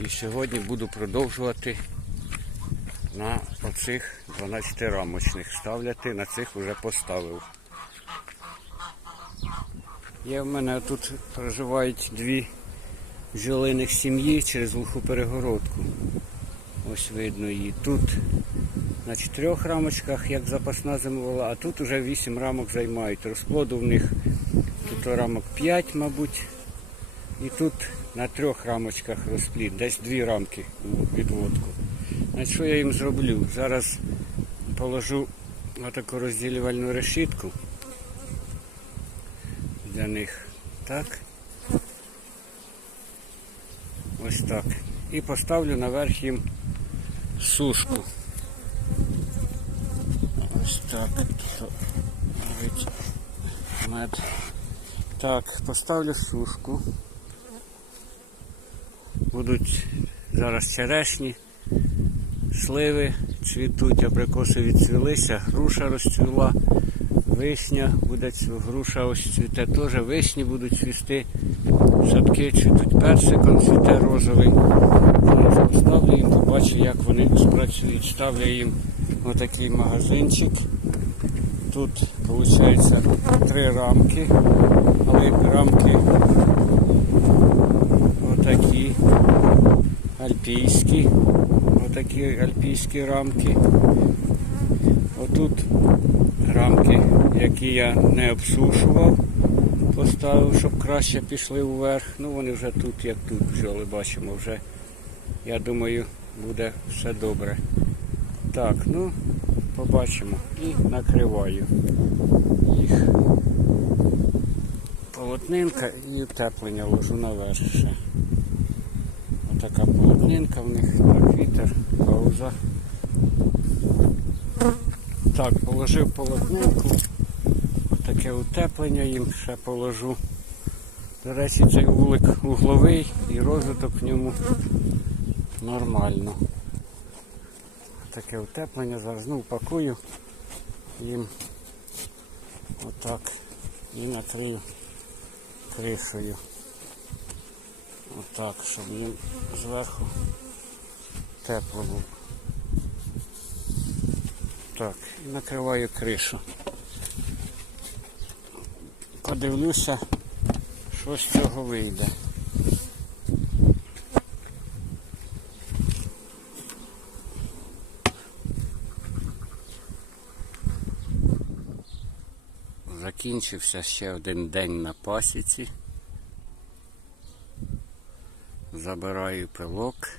І сьогодні буду продовжувати на оцих 12 рамочних ставляти, на цих вже поставив. Є в мене тут проживають дві бджолиних сім'ї через глуху перегородку. Ось видно її. Тут на чотирьох рамочках, як запасна зимувала, а тут вже вісім рамок займають. Розплоду в них тут рамок 5, мабуть. І тут на трьох рамочках розплід, десь дві рамки у відводку. Значить, що я їм зроблю? Зараз положу отаку розділювальну решітку для них. Так. Ось так. І поставлю наверх їм сушку. Ось так. Так, поставлю сушку. Будуть зараз черешні, сливи цвітуть, абрикоси відцвілися, груша розцвіла, вишня буде груша ось цвіте теж, вишні будуть цвісти, садки цвітуть персиком, цвіте розовий. Зараз поставлю їм, побачу, як вони спрацюють. Ставлю їм отакий магазинчик. Тут виходить три рамки, але рамки отакі альпійські, отакі альпійські рамки. Отут рамки, які я не обсушував, поставив, щоб краще пішли вверх. Ну вони вже тут, як тут бджоли бачимо, вже я думаю, буде все добре. Так, ну, побачимо. І накриваю їх. Полотнинка і утеплення ложу наверх ще. Отака полотнинка в них, так, вітер, пауза. Так, положив полотнинку. Таке утеплення їм ще положу. До речі, цей вулик угловий і розвиток в ньому нормально. Таке утеплення зараз ну, упакую їм отак і накрию кришею. Отак, щоб їм зверху тепло було. Так, і накриваю кришу. Подивлюся, що з цього вийде. Закінчився ще один день на пасіці. Забираю пилок.